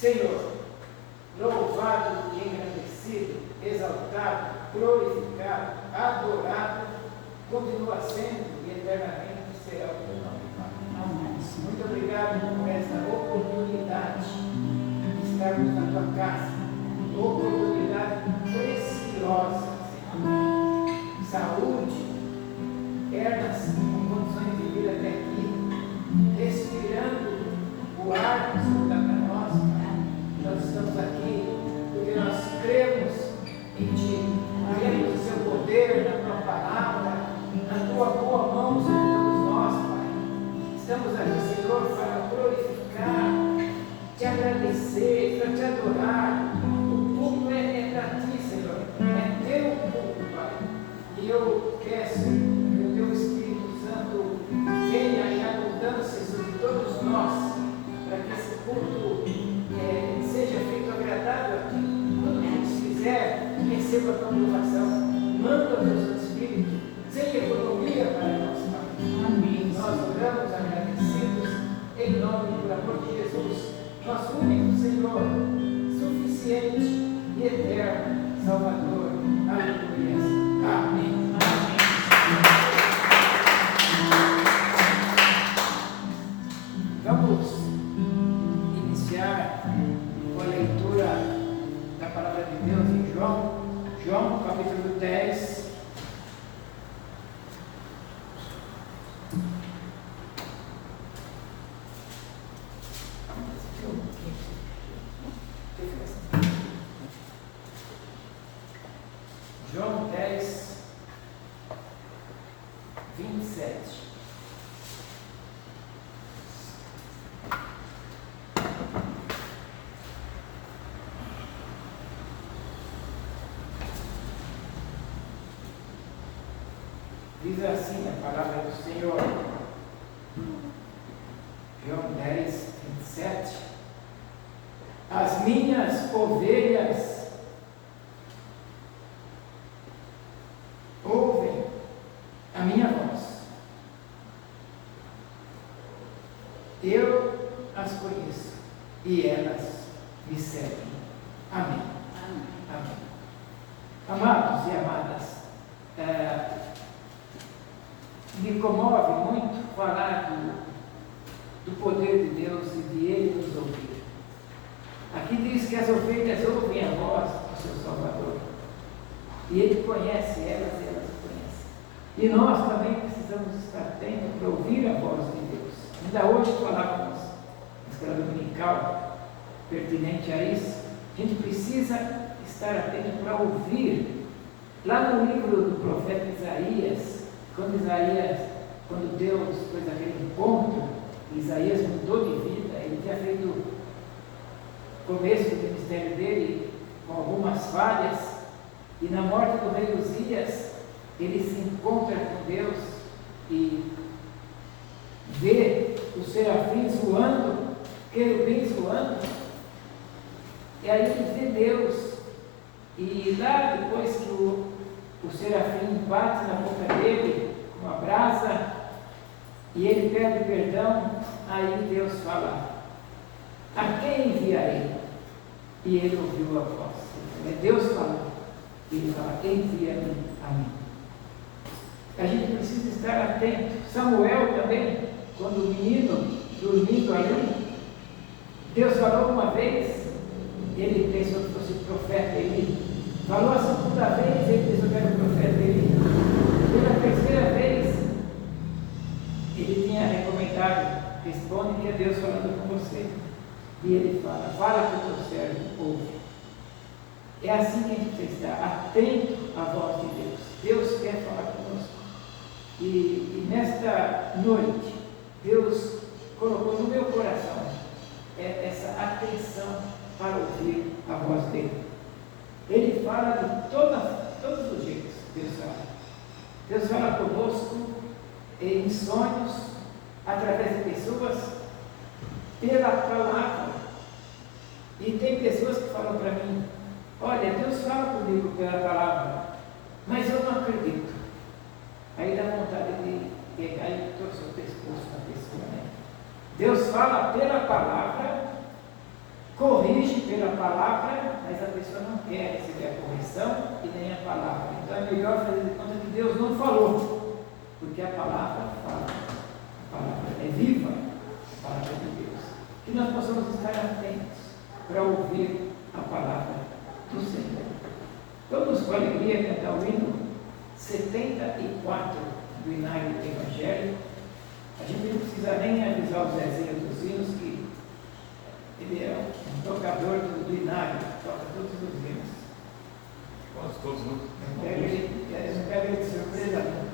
Senhor, louvado e engrandecido, exaltado, glorificado, adorado, continua sendo e eternamente será o teu nome. Muito obrigado por esta oportunidade de estarmos na tua casa, oportunidade preciosa, Senhor. Saúde, pernas com condições de vir até aqui, respirando o ar que o Senhor dá para nós, Pai. Nós estamos aqui porque nós cremos em Ti, cremos no Seu poder, na Tua palavra, na Tua boa mão sobre todos nós, Pai. Estamos aqui, Senhor, para glorificar, Te agradecer, para Te adorar. O culto é para Ti, Senhor, é Teu culto, Pai. E eu peço que o Teu Espírito Santo venha em abundância sobre todos nós, para que esse culto seja feito agradável a Ti. Tudo que a gente fizer, receba a Tua aprovação. Manda o Teu Santo Espírito, sem economia para nós, Pai. Amém. Nós oramos agradecidos, em nome e por amor de Jesus, nosso único Senhor, suficiente e eterno Salvador. Aleluia. Amém. Vamos iniciar com a leitura da palavra de Deus em João capítulo 10. João 10, 27. Diz assim a palavra do Senhor, João 10, 27. As minhas ovelhas ouvem a minha voz. Eu as conheço e elas me seguem. Amém. Amém. Amados e amadas, me comove muito falar do poder de Deus e de Ele nos ouvir. Aqui diz que as ovelhas ouvem a voz do seu Salvador. E Ele conhece elas e elas o conhecem. E nós também precisamos estar atentos para ouvir a voz de Deus. Ainda hoje falávamos na escola dominical, pertinente a isso. A gente precisa estar atento para ouvir. Lá no livro do profeta Isaías, quando Deus fez aquele encontro, Isaías mudou de vida. Ele tinha feito o começo do ministério dele com algumas falhas, e na morte do rei Uzias, ele se encontra com Deus e vê os serafins voando, querubins voando, e aí ele vê Deus E lá, depois que o serafim bate na boca dele com uma brasa, e ele pede perdão, aí Deus fala: a quem enviarei? E ele ouviu a voz. Deus falou. E ele fala: envia-me a mim. A gente precisa estar atento. Samuel também, quando o menino dormindo ali, Deus falou uma vez, ele pensou que fosse o profeta Eli. Falou a segunda vez, ele pensou que era o profeta Eli. Pela terceira vez, ele tinha recomendado: responde que é Deus falando com você. E ele fala: fala para o teu servo, ouve. É assim que a gente precisa estar atento à voz de Deus. Deus quer falar conosco. E nesta noite, Deus colocou no meu coração essa atenção para ouvir a voz dele. Ele fala de todos os jeitos. Deus fala conosco em sonhos, através de pessoas, pela palavra. E tem pessoas que falam para mim: olha, Deus fala comigo pela palavra, mas eu não acredito. Aí dá vontade de pegar e torcer o pescoço da pessoa, né? Deus fala pela palavra, corrige pela palavra, mas a pessoa não quer receber a correção e nem a palavra. Então é melhor fazer de conta que Deus não falou, porque a palavra fala. A palavra é viva, a palavra de Deus. Que nós possamos estar atentos para ouvir a palavra do Senhor. Vamos com alegria cantar o hino 74 do Inário do Evangelho. A gente não precisa nem avisar o Zezinho dos hinos, que ele é um tocador do Inário, toca todos os hinos. Quase todos, né? Não pega ele de surpresa, não.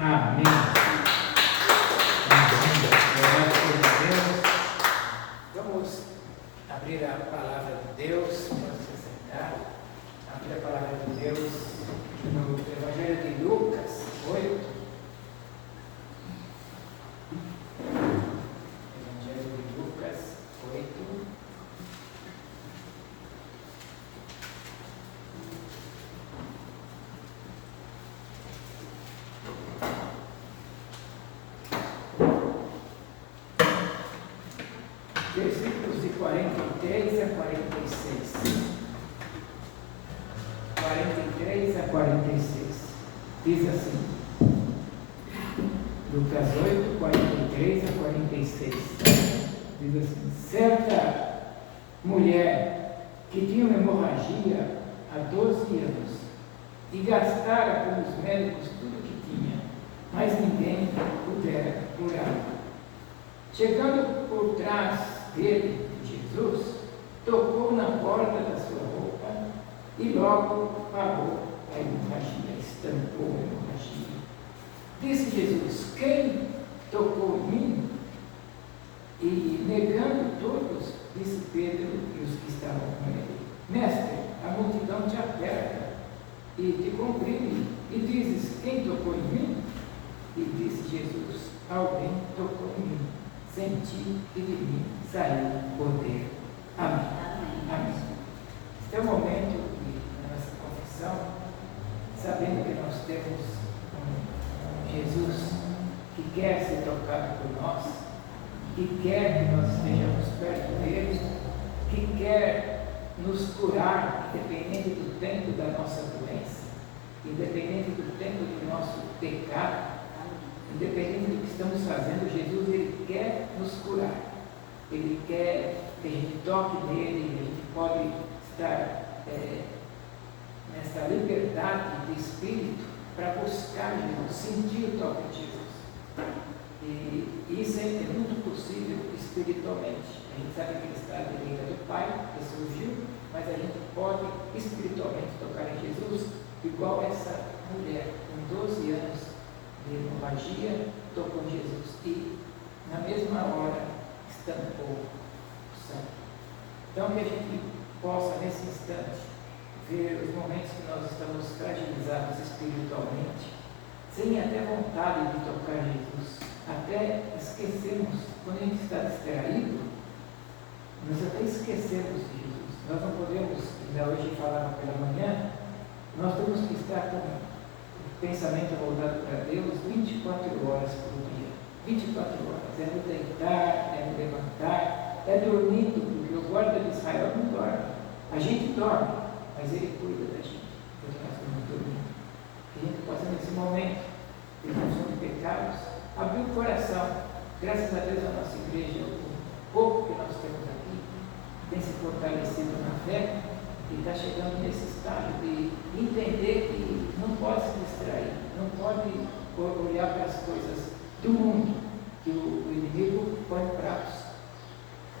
Amém. Amém. Glória a Deus. Vamos abrir a palavra de Deus. Vamos se sentar. Abrir a palavra de Deus no Evangelho de Lucas 8. Evangelho de Lucas 8. Versículos de 43 a 46. 43 a 46. Diz assim. Lucas 8, 43 a 46. Diz assim: certa mulher que tinha uma hemorragia há 12 anos e gastara com os médicos tudo o que tinha, mas ninguém pudera curar. Chegando por trás dele, Jesus tocou na borda da sua roupa e logo parou a hemorragia, estancou a hemorragia. Disse Jesus: quem tocou em mim? E negando todos, disse Pedro e os que estavam com ele: mestre, a multidão te aperta e te comprime, e dizes: quem tocou em mim? E disse Jesus: alguém tocou em mim. Senti que de mim saiu poder. Amém. Amém. Este é o momento da nossa confissão, sabendo que nós temos um Jesus que quer ser tocado por nós, que quer que nós estejamos perto dele, que quer nos curar, independente do tempo da nossa doença, independente do tempo do nosso pecado. Independente do que estamos fazendo, Jesus, Ele quer nos curar. Ele quer que a gente toque nele, a gente pode estar nessa liberdade de espírito para buscar Jesus, sentir o toque de Jesus. E isso é muito possível espiritualmente. A gente sabe que Ele está à direita do Pai, que surgiu, mas a gente pode espiritualmente tocar em Jesus, igual essa mulher com 12 anos de hemorragia, tocou em Jesus e na mesma hora estancou o sangue. Então que a gente possa nesse instante ver os momentos que nós estamos fragilizados espiritualmente, sem até vontade de tocar Jesus, até esquecemos, quando a gente está distraído, nós até esquecemos de Jesus. Nós não podemos, ainda hoje falava pela manhã, nós temos que estar com pensamento voltado para Deus 24 horas por dia. 24 horas. É no deitar, é no levantar, é dormindo, porque o guarda de Israel não dorme. A gente dorme, mas ele cuida da gente, porque nós estamos dormindo. Que a gente possa, nesse momento de confissão de pecados, abrir o coração. Graças a Deus, a nossa igreja, o pouco que nós temos aqui, tem se fortalecido na fé e está chegando nesse estágio de entender que não pode se distrair, não pode olhar para as coisas do mundo, que o inimigo põe pratos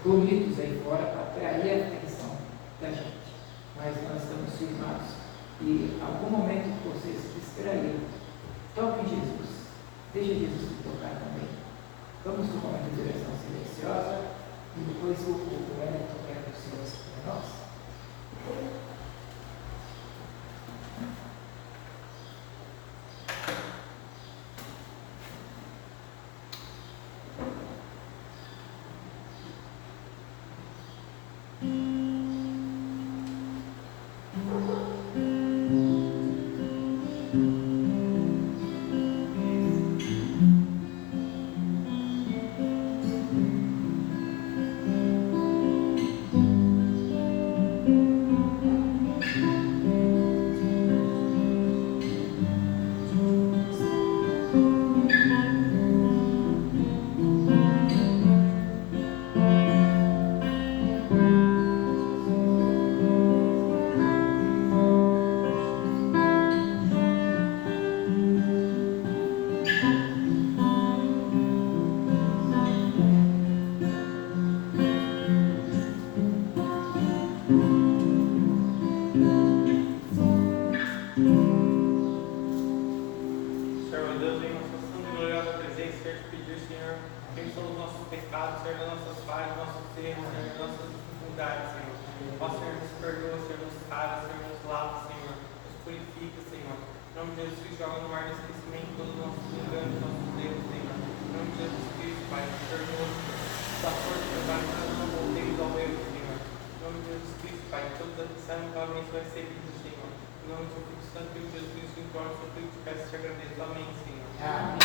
bonitos aí fora para atrair a atenção da gente. Mas nós estamos firmados e em algum momento que você se distrair, toque em Jesus, deixa Jesus te tocar também. Vamos no momento de direção silenciosa e depois o Wellington quer que o Senhor para nós. peço e te agradeço. Amém, Senhor. Amém.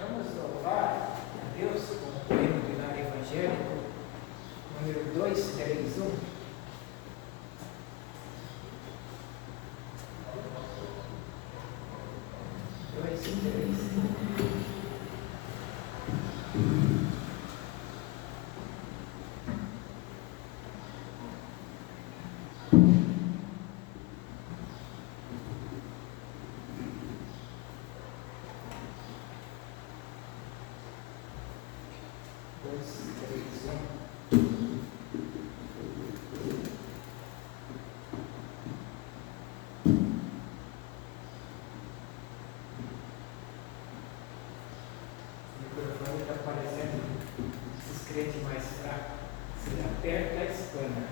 Vamos louvar a Deus com o hino do lar evangélico, número 231. 231. Está parecendo esses crentes mais fracos. Se aperta a Espanha.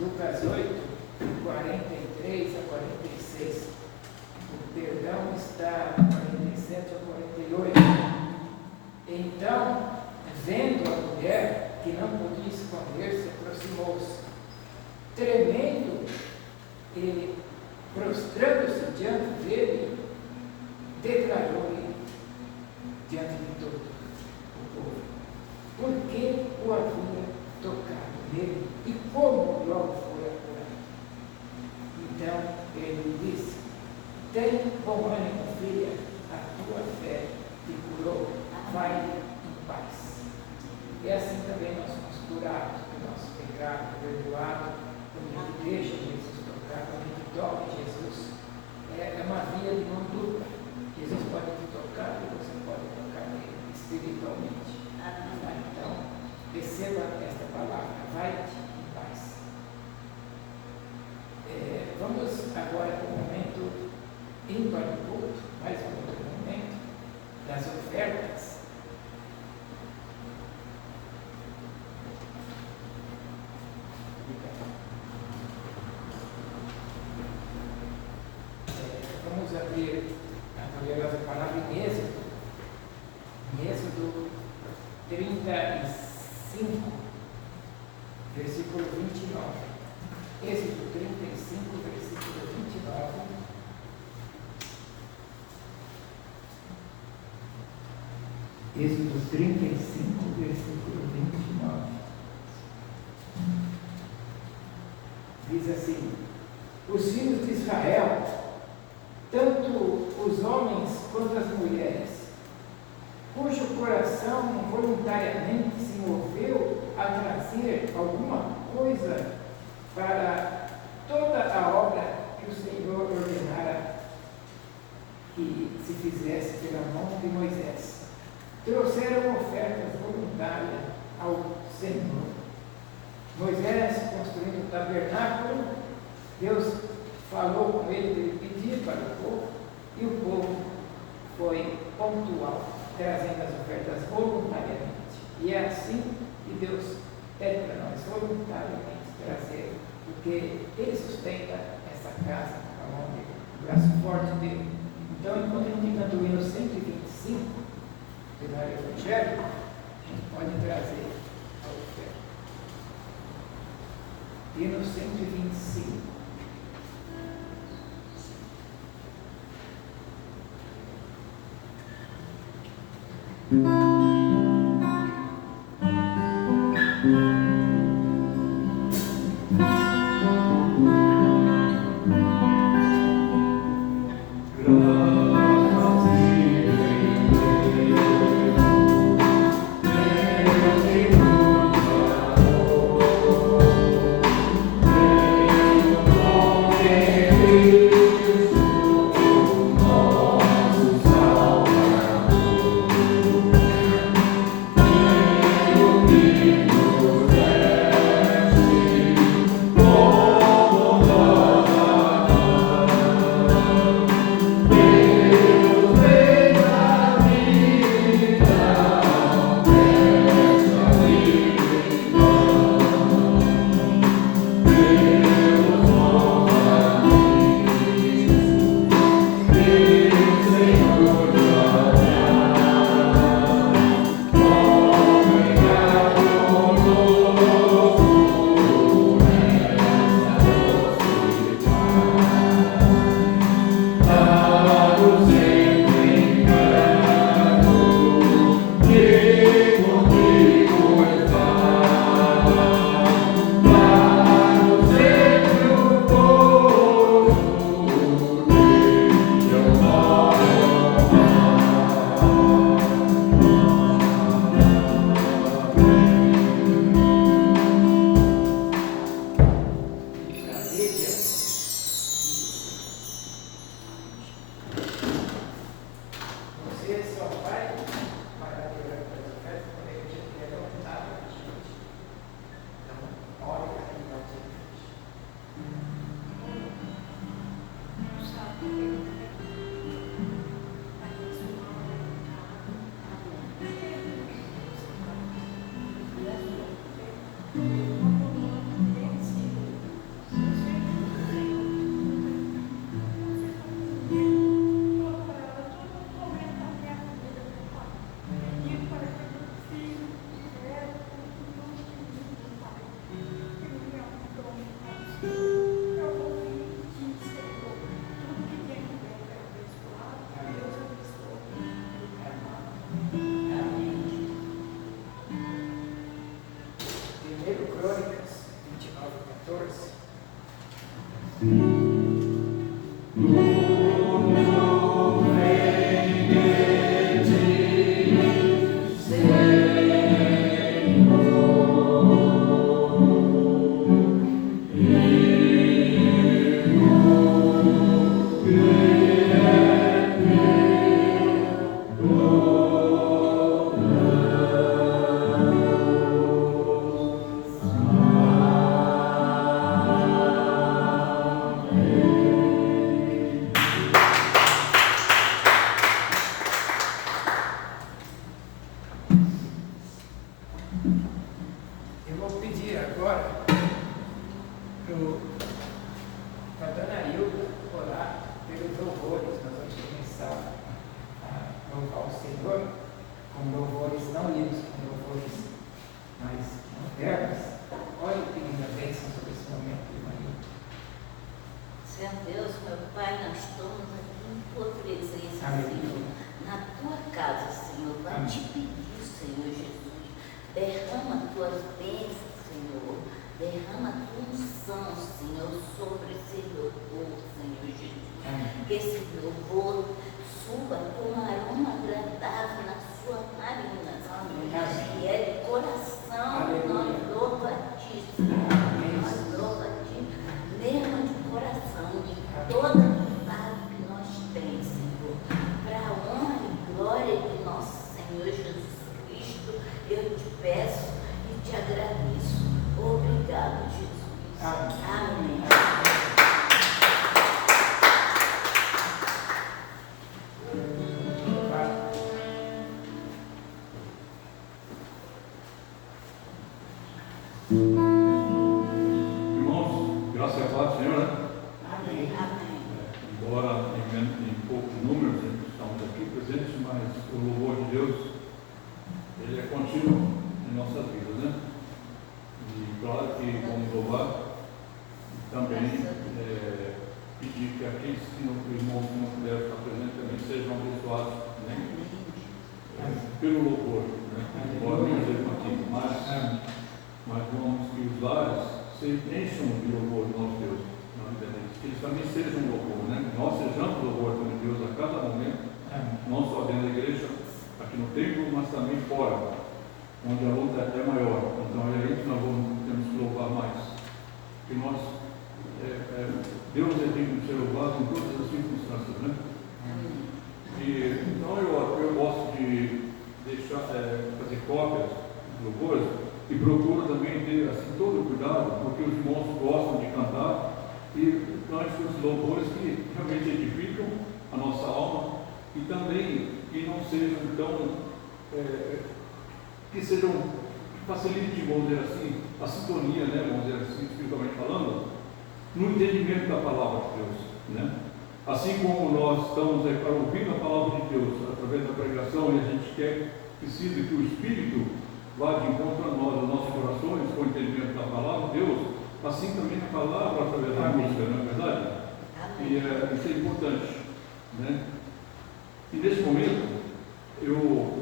Lucas 8, 43 a 46. O perdão está 47 a 48. Então, vendo a mulher que não podia esconder-se, aproximou-se. Tremendo, ele, prostrando-se diante dele, Êxodo 35, versículo 29. Diz assim: os filhos de Israel, tanto os homens quanto as mulheres, cujo coração voluntariamente se moveu a trazer alguma coisa para toda a obra que o Senhor ordenara que se fizesse pela mão de Moisés, trouxeram ofertas voluntárias ao Senhor. Moisés, construindo o tabernáculo, Deus falou com ele, pediu para o povo, e o povo foi pontual, trazendo as ofertas voluntariamente. E é assim que Deus pede para nós, voluntariamente, trazer, porque Ele sustenta essa casa com a mão dele, o braço forte dele. Então, enquanto a gente canta o hino 125, do Evangelho, a gente pode trazer a oferta. Hino 125. presentes, mas o louvor de Deus, ele é contínuo em nossas vidas, né? E claro que vamos louvar também pedir que aqueles irmãos que não puderam estar presentes também sejam abençoados, né? Pelo louvor, né? Embora não seja aqui, mas vamos que os lares se encham de louvor do nosso Deus, na vida deles, que eles também sejam louvor, né? Nós sejamos louvor também de Deus a cada momento, não só dentro da igreja, aqui no templo, mas também fora, onde a luta é maior. Então é aí que nós temos que louvar mais. Que nós, Deus é digno de ser louvado em todas as circunstâncias, né? E, então eu gosto de deixar, fazer cópias de louvores e procuro também ter assim, todo o cuidado, porque os irmãos gostam de cantar e cânticos louvores que realmente edificam a nossa alma e também que não sejam tão que facilite, vamos dizer assim, a sintonia, né, vamos dizer assim, espiritualmente falando, no entendimento da palavra de Deus, né? Assim como nós estamos ouvindo a palavra de Deus através da pregação e a gente precisa que o Espírito vá de encontro a nós, aos nossos corações, com o entendimento da palavra de Deus, assim também a palavra através da música, não é verdade? E isso é importante, né? E nesse momento, eu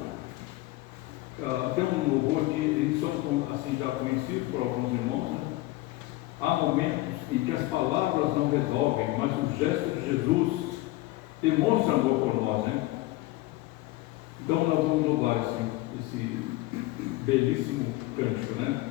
tenho um louvor que eles são assim, já conhecidos por alguns irmãos, né? Há momentos em que as palavras não resolvem, mas o gesto de Jesus demonstra amor por nós, né? Então nós vamos louvar esse belíssimo cântico, né?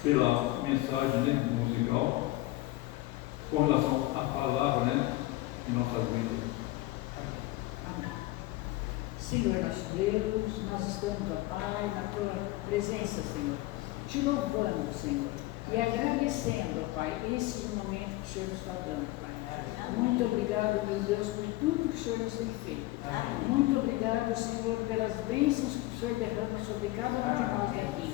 Pela mensagem, né, musical, com relação à palavra, né, em nossas vidas. Senhor nosso Deus, nós estamos, ó Pai, na tua presença, Senhor, te louvando, Senhor, e agradecendo, ó Pai, esse momento que o Senhor nos está dando, Pai. Muito obrigado, meu Deus, por tudo que o Senhor nos tem feito. Muito obrigado, Senhor, pelas bênçãos que o Senhor derrama sobre cada um de nós aqui.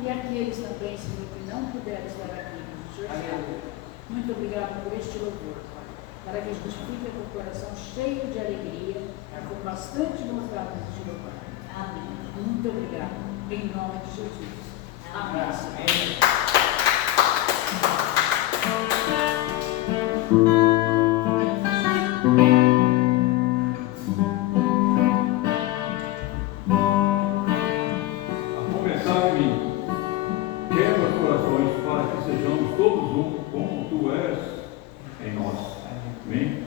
E aqueles também, Senhor, que não puderam estar aqui. O Senhor sabe. Muito obrigado por este louvor, Pai. Para que a gente fique com o coração cheio de alegria, com bastante vontade de te louvar. Amém. Muito obrigado. Em nome de Jesus. Amém. A começar em mim, quebra os corações para que sejamos todos um, como tu és em nós. Amém?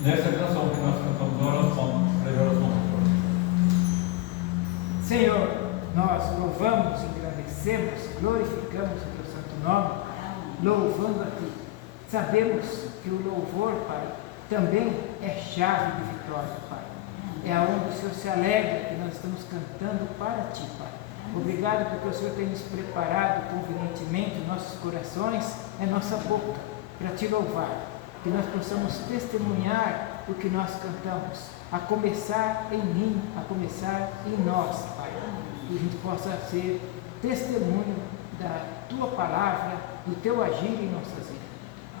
Nessa canção que nós cantamos, oração. Senhor, nós louvamos, engrandecemos, glorificamos o teu santo nome, louvando a ti. Sabemos que o louvor, Pai, também é chave de vitória, Pai. É onde o Senhor se alegra que nós estamos cantando para ti, Pai. Obrigado porque o Senhor tem nos preparado convenientemente nossos corações, é nossa boca, para te louvar. Que nós possamos testemunhar o que nós cantamos, a começar em mim, a começar em nós, Pai. Que a gente possa ser testemunho da tua palavra, do teu agir em nossas vidas.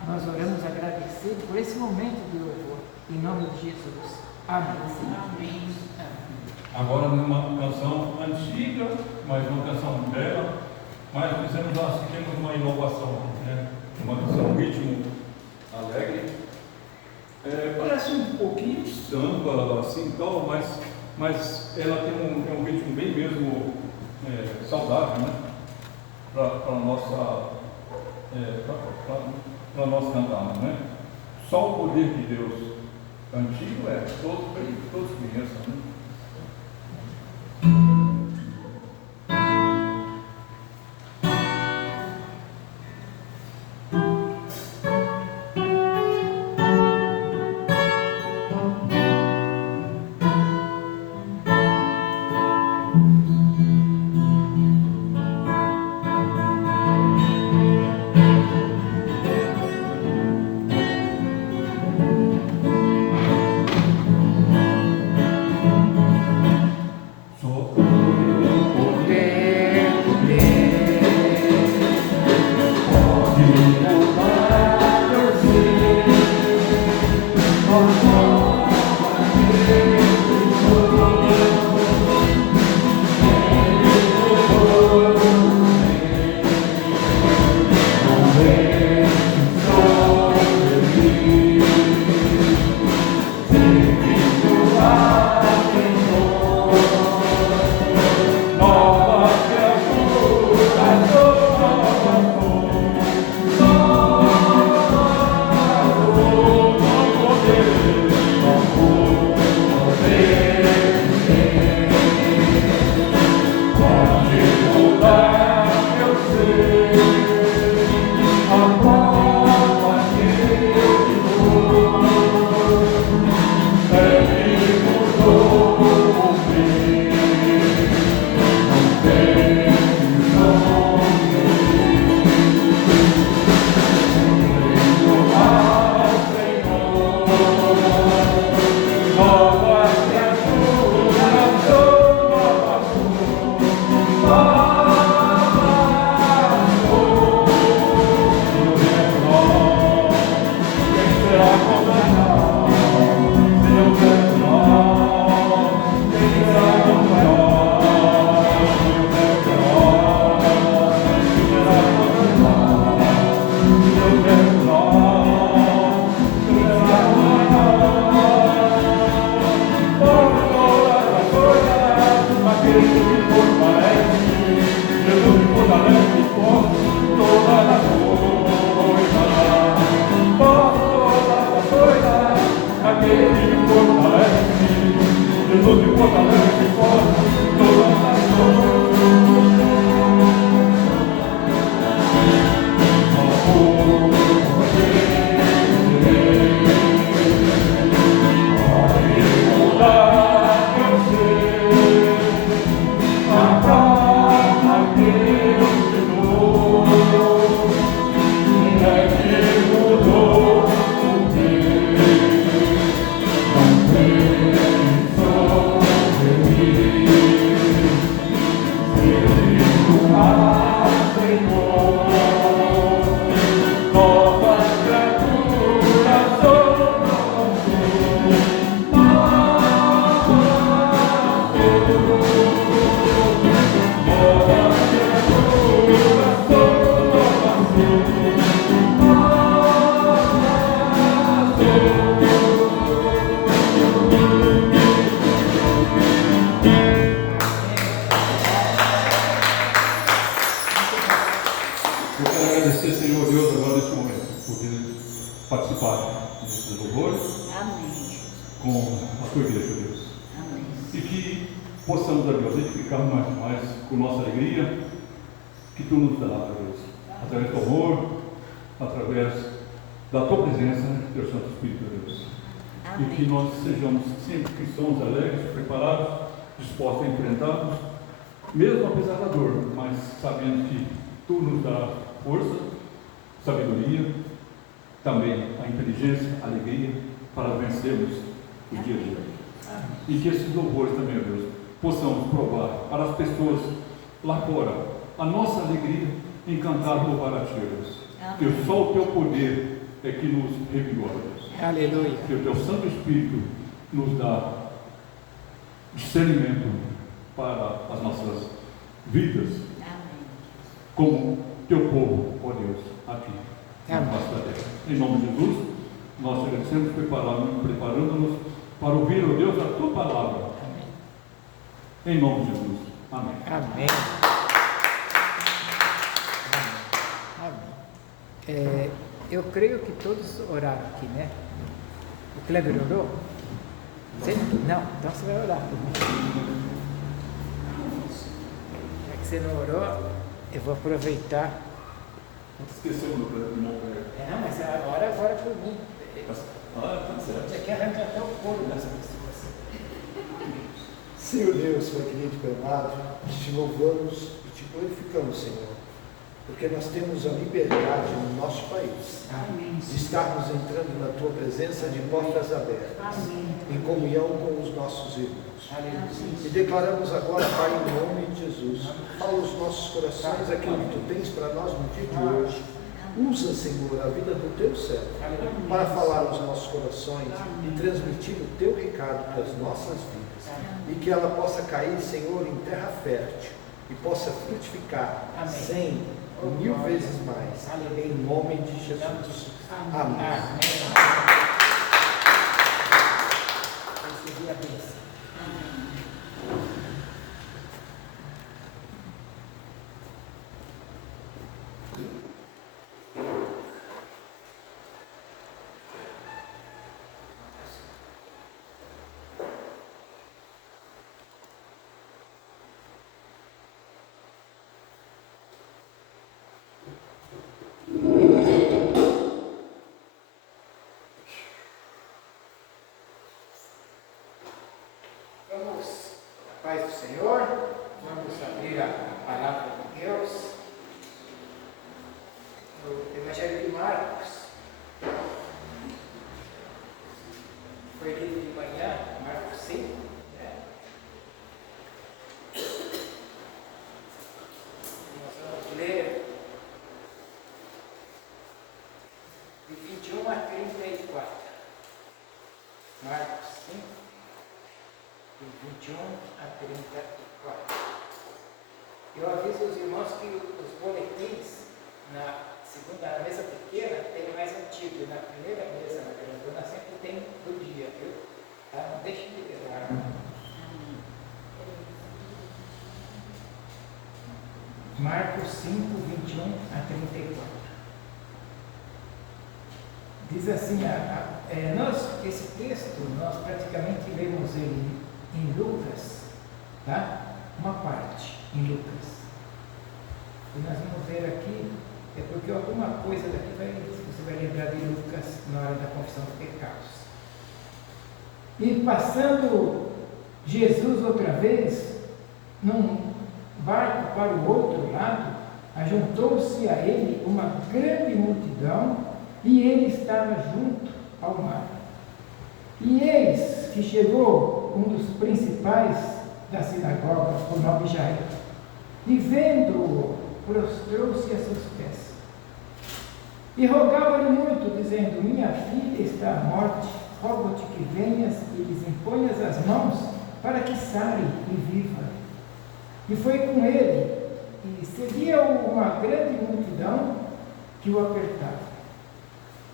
Nós oramos agradecidos por esse momento de louvor, em nome de Jesus. Amém. Amém. Agora numa canção antiga, mas uma canção bela, mas fizemos assim, temos uma inovação, né? Uma canção, um ritmo alegre. Parece um pouquinho de samba, assim, tal, mas ela tem um ritmo bem mesmo saudável, né? Para nós cantarmos, né? Só o poder de Deus. Antigo todos conhecem, né? Mesmo apesar da dor, mas sabendo que Tu nos dá força, sabedoria, também a inteligência, a alegria, para vencermos o dia a dia. E que esses louvores também, Deus, possamos provar para as pessoas lá fora a nossa alegria em cantar e louvar a Ti, Deus. Que só o Teu poder é que nos revigora, Deus. Aleluia. Que o Teu Santo Espírito nos dá discernimento para as nossas vidas, como Teu povo, ó Deus, aqui na face da terra. Em nome de Jesus, nós agradecemos, preparando-nos para ouvir, ó Deus, a Tua palavra. Em nome de Jesus. Amém. Amém. Amém. Eu creio que todos oraram aqui, né? O Kleber orou? Você? Não, então você vai orar por mim. Já que você não orou, eu vou aproveitar. Esqueceu do irmão. Não, mas ora por mim. Tá certo. Você quer arrancar até o couro das pessoas. Senhor Deus, Pai querido e amado, te louvamos e te glorificamos, Senhor, porque nós temos a liberdade no nosso país de estarmos entrando na Tua presença de portas abertas, em comunhão com os nossos irmãos. E declaramos agora, Pai, em nome de Jesus, fala os nossos corações aquilo que Tu tens para nós no dia de hoje. Usa, Senhor, a vida do Teu servo para falar aos nossos corações e transmitir o Teu recado para as nossas vidas. E que ela possa cair, Senhor, em terra fértil e possa frutificar 100, 1000 vezes mais. Em nome de Jesus. Amém. Recebi a bênção. Vamos, a paz do Senhor, vamos abrir a palavra de Deus no Evangelho de Marcos. Foi lido de manhã, Marcos 5. Nós vamos ler de 21 a 34. Marcos 5. De 21 a 34. Eu aviso os irmãos que os boletins na mesa pequena tem mais antigo, e na primeira mesa, na grandona, sempre tem do dia, viu? Tá? Não deixe de levar. Marcos 5, 21 a 34. Diz assim, esse texto, nós praticamente lemos ele em Lucas, tá? Uma parte em Lucas. E nós vamos ver aqui, é porque alguma coisa daqui você vai lembrar de Lucas na hora da confissão dos pecados. E passando Jesus outra vez, num barco para o outro lado, ajuntou-se a ele uma grande multidão, e ele estava junto ao mar. E eis que chegou um dos principais da sinagoga, por nome Jairo, e vendo-o, prostrou-se a seus pés. E rogava-lhe muito, dizendo: minha filha está à morte, rogo-te que venhas e lhes imponhas as mãos, para que sare e viva. E foi com ele, e seguia-o uma grande multidão que o apertava.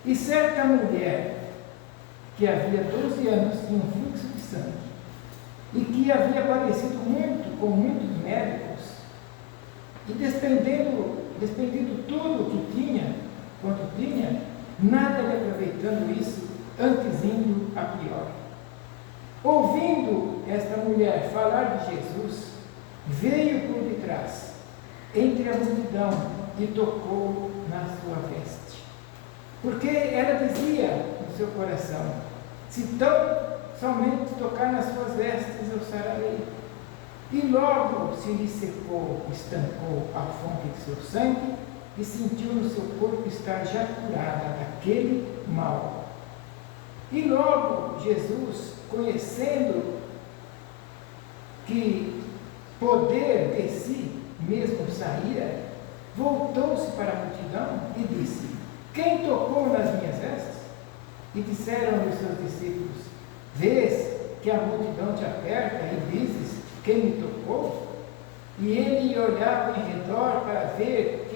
E certa mulher, que havia 12 anos tinha um fluxo de sangue, e que havia padecido muito com muitos médicos, e despendendo tudo o que tinha, quanto tinha, nada lhe aproveitando isso, antes indo a pior. Ouvindo esta mulher falar de Jesus, veio por detrás, entre a multidão, e tocou na sua veste. Porque ela dizia no seu coração: se tão somente tocar nas suas vestes, eu sararei. E logo se lhe secou, estancou a fonte de seu sangue, e sentiu no seu corpo estar já curada daquele mal. E logo Jesus, conhecendo que poder de si mesmo saía, voltou-se para a multidão e disse: quem tocou nas minhas vestes? E disseram os seus discípulos: vês que a multidão te aperta e dizes: quem me tocou? E ele olhava em redor para ver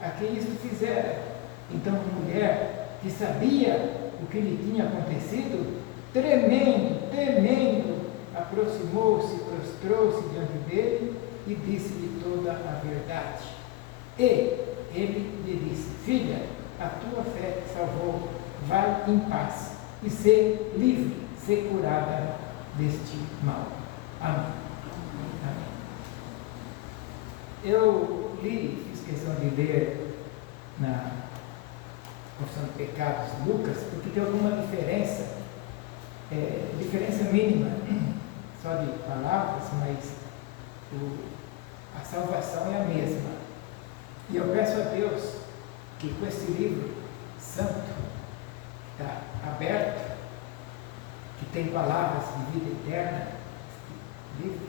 a que isto fizera. Então a mulher, que sabia o que lhe tinha acontecido, temendo, aproximou-se, prostrou-se diante dele e disse-lhe toda a verdade. E ele lhe disse: filha, a tua fé te salvou, vai em paz e ser livre, ser curada deste mal. Amém. Amém. Eu fiz questão de ler na Confissão de Pecados de Lucas, porque tem alguma diferença mínima, só de palavras, mas a salvação é a mesma. E eu peço a Deus que com esse livro santo, que está aberto, que tem palavras de vida eterna, livro,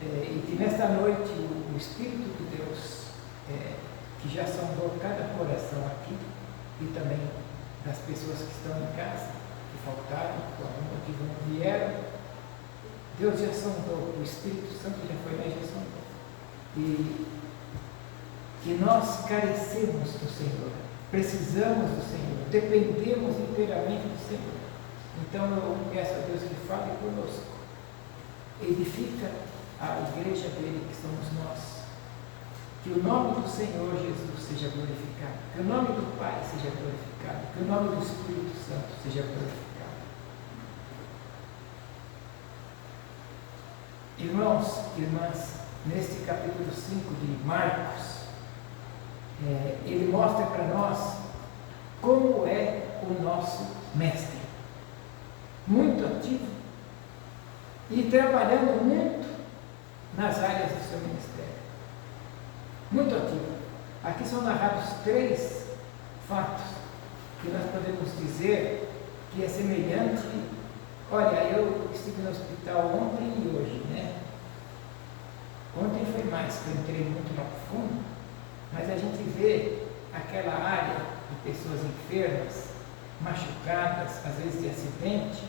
e que nesta noite o Espírito de Deus, que já sondou cada coração aqui, e também das pessoas que estão em casa, que faltaram, por algum motivo não vieram, Deus já sondou, o Espírito Santo já foi lá e já sondou. E que nós carecemos do Senhor, precisamos do Senhor, dependemos inteiramente do Senhor. Então eu peço a Deus que fale conosco, edifica a igreja dele, que somos nós. Que o nome do Senhor Jesus seja glorificado, que o nome do Pai seja glorificado, que o nome do Espírito Santo seja glorificado. Irmãos, irmãs, neste capítulo 5 de Marcos, ele mostra para nós como é o nosso mestre. Muito ativo e trabalhando muito nas áreas do seu ministério. Muito ativo. Aqui são narrados 3 fatos que nós podemos dizer que é semelhante. Olha, eu estive no hospital ontem e hoje, né? Ontem foi mais, que eu entrei muito lá pro fundo, mas a gente vê aquela área de pessoas enfermas, machucadas, às vezes de acidente,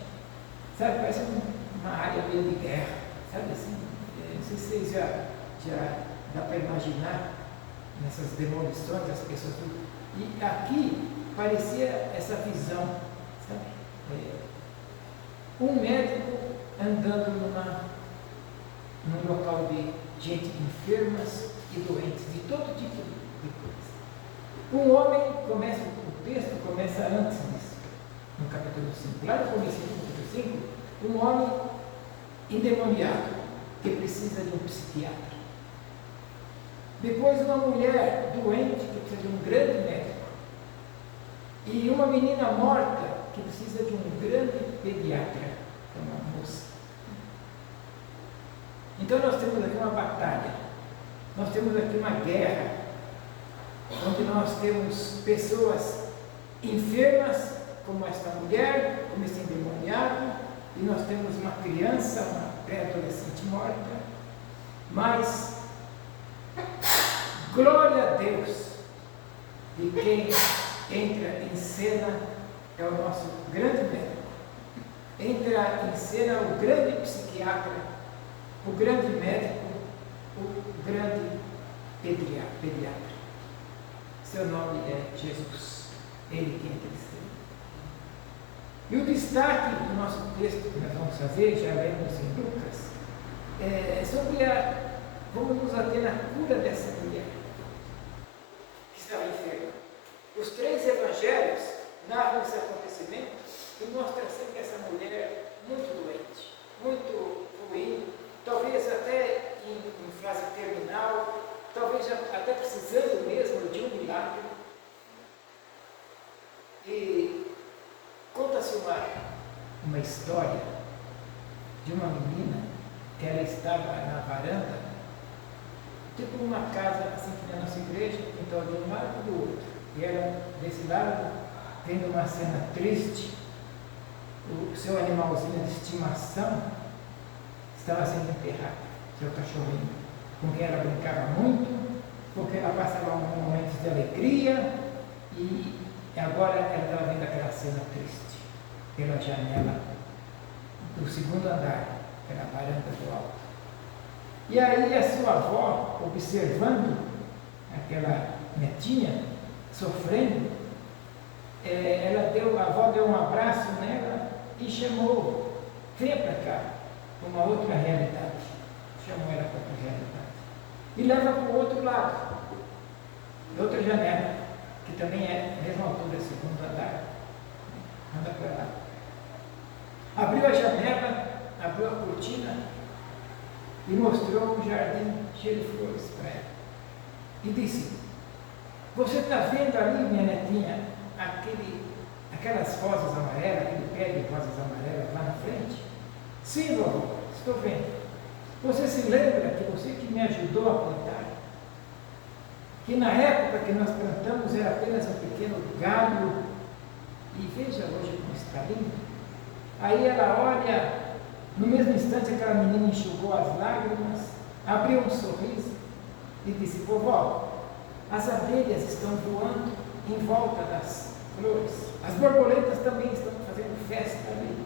sabe, parece uma área meio de guerra, sabe assim? Não sei se vocês já dá para imaginar nessas demolições as pessoas. E aqui parecia essa visão, sabe? Um médico andando num local de gente enfermas e de doentes, de todo tipo de coisa. Um homem, o texto começa antes disso, no capítulo 5. Lá no começo do capítulo 5, um homem endemoniado, que precisa de um psiquiatra. Depois, uma mulher doente, que precisa de um grande médico. E uma menina morta, que precisa de um grande pediatra, que é uma moça. Então, nós temos aqui uma batalha, nós temos aqui uma guerra, onde nós temos pessoas enfermas, como esta mulher, como esse endemoniado, e nós temos uma criança, uma pré-adolescente morta, mas glória a Deus, e quem entra em cena é o nosso grande médico, entra em cena o grande psiquiatra, o grande médico, o grande pediatra. Seu nome é Jesus, ele que entra em cena. E o destaque do nosso texto que nós vamos fazer, já lemos em Lucas, é sobre vamos nos ater na cura dessa mulher que estava enferma. Os 3 evangelhos narram esse acontecimento e mostram sempre essa mulher muito doente, muito ruim, talvez até em fase terminal, talvez até precisando mesmo de um milagre. E conta-se uma história de uma menina que ela estava na varanda, tipo uma casa assim que na nossa igreja, então de um lado e do outro. E ela, desse lado, vendo uma cena triste, o seu animalzinho de estimação estava sendo enterrado, seu cachorrinho, com quem ela brincava muito, com quem ela passava momentos de alegria, e agora ela estava vendo aquela cena triste, pela janela do 2º andar, pela varanda do alto. E aí a sua avó, observando aquela netinha sofrendo, a avó deu um abraço nela e chamou, venha para cá, uma outra realidade. Chamou ela para outra realidade. E leva para o outro lado, de outra janela, que também é a mesma altura, 2º andar. Anda para lá. Abriu a janela, abriu a cortina e mostrou um jardim cheio de flores para ela. E disse, você está vendo ali, minha netinha, aquelas rosas amarelas, aquele pé de rosas amarelas lá na frente? Sim, vovó, estou vendo. Você se lembra que você que me ajudou a plantar? Que na época que nós plantamos era apenas um pequeno galho, e veja hoje como está lindo. Aí ela olha, no mesmo instante aquela menina enxugou as lágrimas, abriu um sorriso e disse, vovó, as abelhas estão voando em volta das flores, as borboletas também estão fazendo festa ali.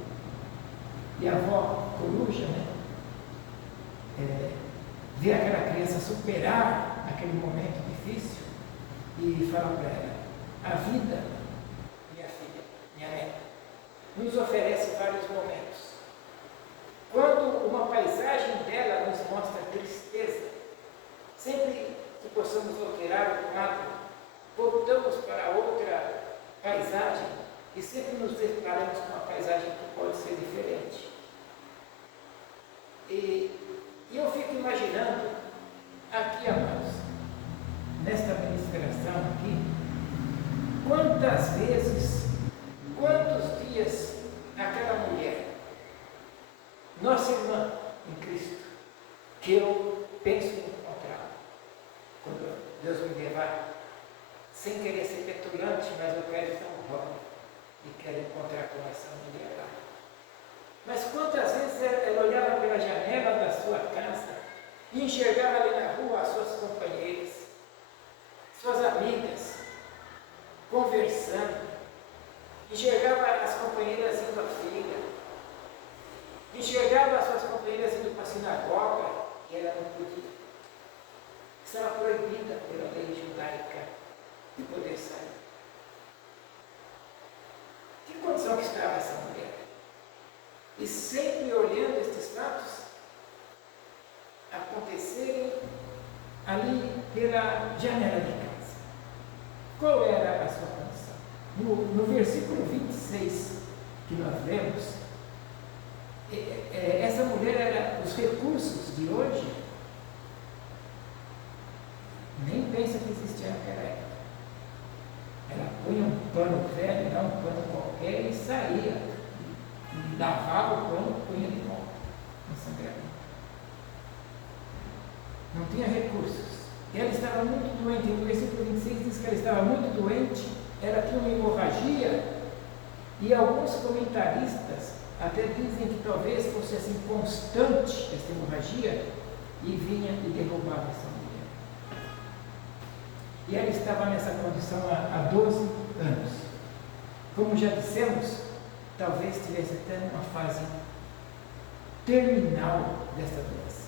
E a avó coruja, vê aquela criança superar aquele momento difícil e fala para ela, a vida, minha filha, minha neta, nos oferece vários momentos. Quando uma paisagem dela nos mostra tristeza, sempre que possamos alterar o quadro, voltamos para outra paisagem e sempre nos deparamos com uma paisagem que pode ser diferente. E eu fico imaginando aqui, amados, nesta ministração aqui, quantas vezes, quantos dias aquela mulher, nossa irmã em Cristo, que eu penso em encontrar, quando Deus me levar, sem querer ser petulante, mas eu quero ter um rolo e quero encontrar com essa mulher lá. Mas quantas vezes ela olhava pela janela da sua casa e enxergava ali na rua as suas companheiras, suas amigas, conversando, enxergava as companheiras indo à feira, enxergava as suas companheiras indo para a sinagoga e ela não podia. Estava proibida pela lei judaica de poder sair. Que condição que estava essa mulher? E sempre olhando estes fatos acontecerem ali janela de casa. Qual era a sua condição? No versículo 26 que nós lemos, essa mulher era os recursos de hoje, nem pensa que existia naquela época. Ela punha um pano velho, não um pano qualquer, e saía, e lavava o pano, punha de volta no sangramento. Não tinha recursos. E ela estava muito doente. No versículo 26 diz que ela estava muito doente, ela tinha uma hemorragia, e alguns comentaristas até dizem que talvez fosse assim constante essa hemorragia, e vinha e derrubava essa mulher. E ela estava nessa condição há 12 anos. Como já dissemos, talvez tivesse até uma fase terminal dessa doença.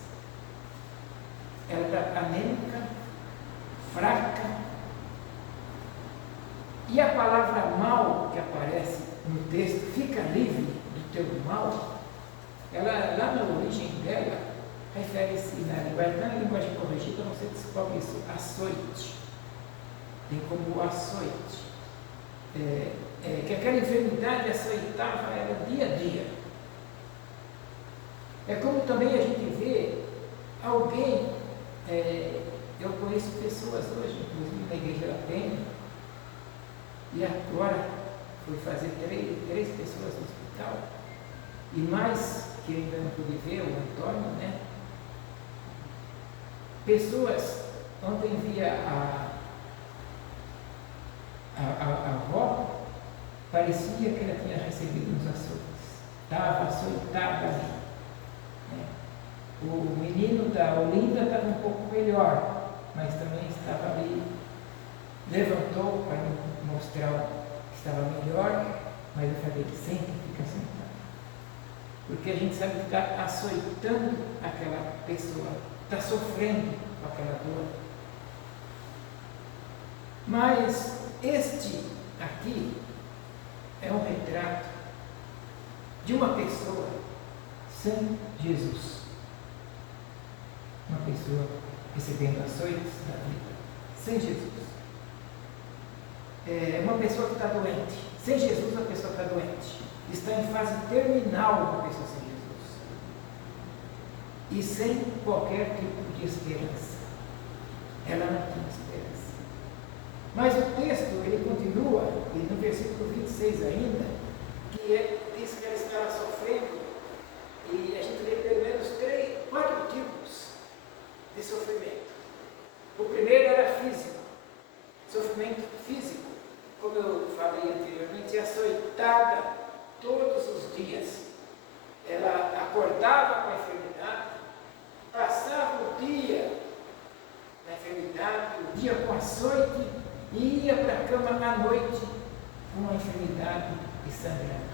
Ela está anêmica, fraca, e a palavra mal que aparece no texto, fica livre do teu mal, ela lá na origem dela refere-se na linguagem corrigida, você descobre isso, açoite. Tem como o açoite. Que aquela enfermidade açoitava ela dia a dia. É como também a gente vê alguém, eu conheço pessoas hoje, inclusive na igreja da Penha, e agora fui fazer três pessoas no hospital, e mais que ainda não pude ver, o Antônio, né? Pessoas, ontem via a avó, parecia que ela tinha recebido uns açoites, estava açoitada ali. Né? O menino da Olinda estava um pouco melhor, mas também estava ali, levantou para mostrar que estava melhor, mas eu falei, senta e fica sentado. Porque a gente sabe que está açoitando aquela pessoa, está sofrendo com aquela dor. Mas este aqui é um retrato de uma pessoa sem Jesus. Uma pessoa recebendo açoites da vida, sem Jesus. Uma pessoa que está doente. Sem Jesus, a pessoa está doente. Está em fase terminal uma pessoa sem Jesus. E sem qualquer tipo de esperança. Ela não tem esperança. Mas o texto, ele continua, e no versículo 26 ainda, diz que ela estava sofrendo, e a gente vê pelo menos 4 tipos de sofrimento. O primeiro era físico, sofrimento físico, como eu falei anteriormente, açoitada todos os dias. Ela acordava com a enfermidade, passava o dia na enfermidade, o dia com açoite, e ia para a cama à noite com uma enfermidade e sangrando.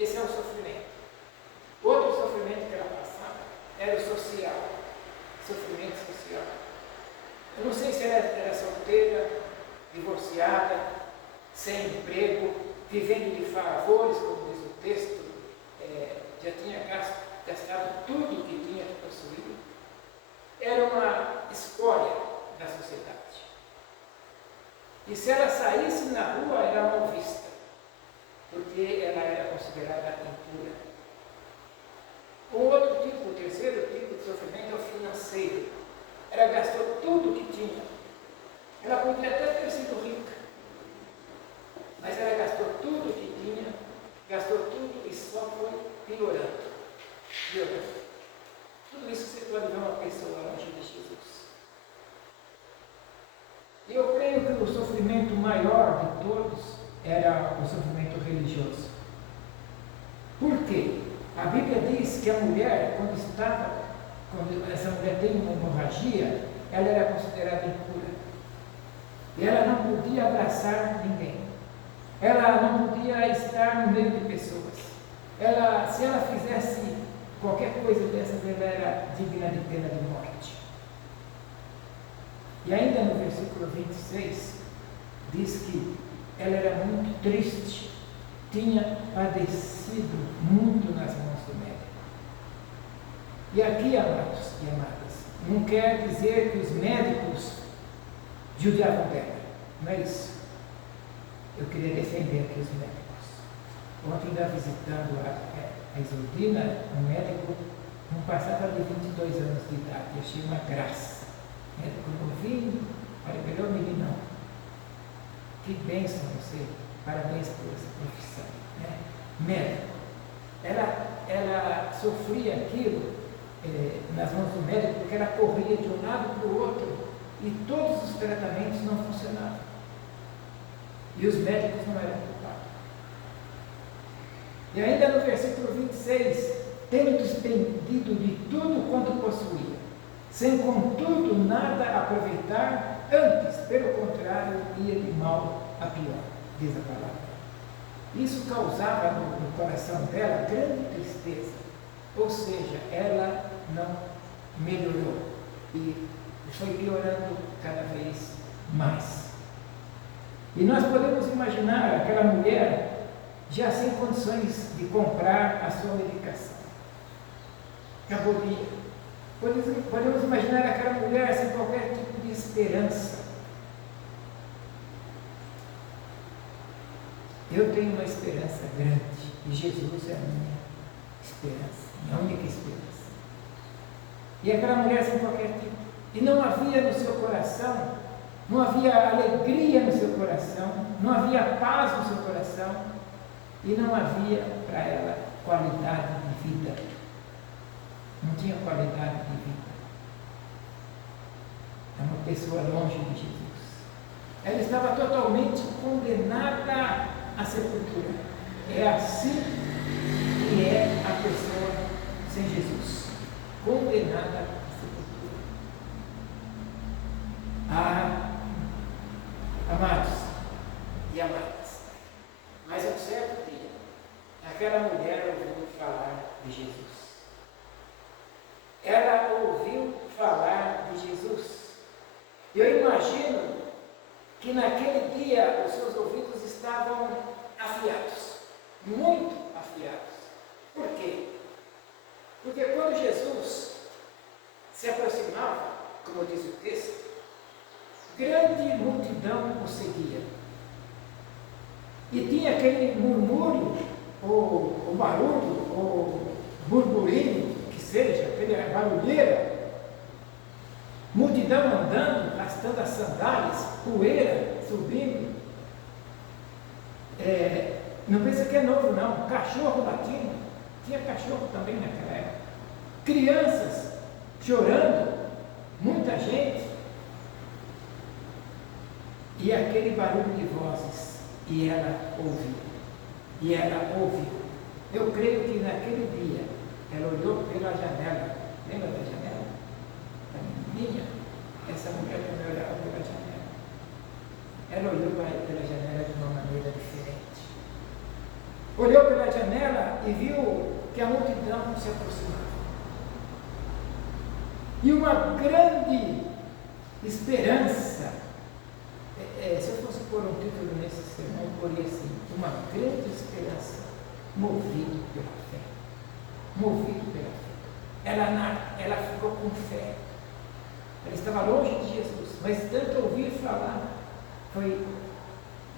Esse é o sofrimento. Outro sofrimento que ela passava era o social, sofrimento social. Eu não sei se ela era solteira, divorciada, sem emprego, vivendo de favores, como diz o texto, já tinha gastado tudo que tinha que possuir. Era uma escória da sociedade. E se ela saísse na rua, era mal vista, porque ela era considerada impura. Um outro tipo, o terceiro tipo de sofrimento é o financeiro. Ela gastou tudo que tinha. Ela podia até ter sido rica, mas ela gastou tudo que tinha, gastou tudo e só foi piorando. Tudo isso você pode ver uma pessoa longe de Jesus. E eu creio que o sofrimento maior de todos era o sofrimento religioso. Por quê? A Bíblia diz que a mulher, quando essa mulher tem uma hemorragia, ela era considerada impura. E ela não podia abraçar ninguém. Ela não podia estar no meio de pessoas. Se ela fizesse qualquer coisa dessas, ela era digna de pena de morte. E ainda no versículo 26, diz que ela era muito triste, tinha padecido muito nas mãos do médico. E aqui, amados e amadas, não quer dizer que os médicos judiavam dela. Não é isso. Eu queria defender aqui os médicos. Ontem ainda visitando a Isildina, um médico, não passava de 22 anos de idade. Eu achei uma graça. Médico novinho, olha, melhor meninão. Que bênção você. Parabéns por essa profissão. Né? Médico. Ela sofria aquilo nas mãos do médico porque ela corria de um lado para o outro e todos os tratamentos não funcionavam. E os médicos não eram culpados. E ainda no versículo 26, tendo despendido de tudo quanto possuía, sem contudo nada aproveitar, antes, pelo contrário, ia de mal a pior, diz a palavra. Isso causava no coração dela grande tristeza, ou seja, ela não melhorou e foi piorando cada vez mais. E nós podemos imaginar aquela mulher já sem condições de comprar a sua medicação. Acabou de ir. Podemos imaginar aquela mulher sem qualquer tipo de esperança. Eu tenho uma esperança grande e Jesus é a minha esperança, minha única esperança. E aquela mulher sem qualquer tipo. E não havia no seu coração, não havia alegria no seu coração, não havia paz no seu coração e não havia para ela qualidade de vida. Não tinha qualidade de vida. É uma pessoa longe de Jesus. Ela estava totalmente condenada à sepultura. É assim que é a pessoa sem Jesus. Condenada à sepultura. Amados e amadas, mas um certo dia, aquela mulher ouviu falar de Jesus. Ela ouviu falar de Jesus. Eu imagino que naquele dia os seus ouvidos estavam afiados, muito afiados. Por quê? Porque quando Jesus se aproximava, como diz o texto, grande multidão o seguia. E tinha aquele murmúrio, ou barulho, ou burburinho, que seja, aquele barulheira, multidão andando, arrastando as sandálias, poeira subindo. Não pensa que é novo, não. Cachorro latindo. Tinha cachorro também naquela época. Crianças chorando, muita gente. E aquele barulho de vozes. E ela ouviu. E ela ouviu. Eu creio que naquele dia, ela olhou pela janela. Lembra da janela? Da menininha? Essa mulher também olhava pela janela. Ela olhou pela janela de uma maneira diferente. Olhou pela janela e viu que a multidão se aproximava. E uma grande esperança, se eu fosse pôr um título nesse sermão, eu poria assim: uma grande esperança, movido pela fé. Movido pela fé. Ela ficou com fé. Ela estava longe de Jesus, mas tanto ouvir falar,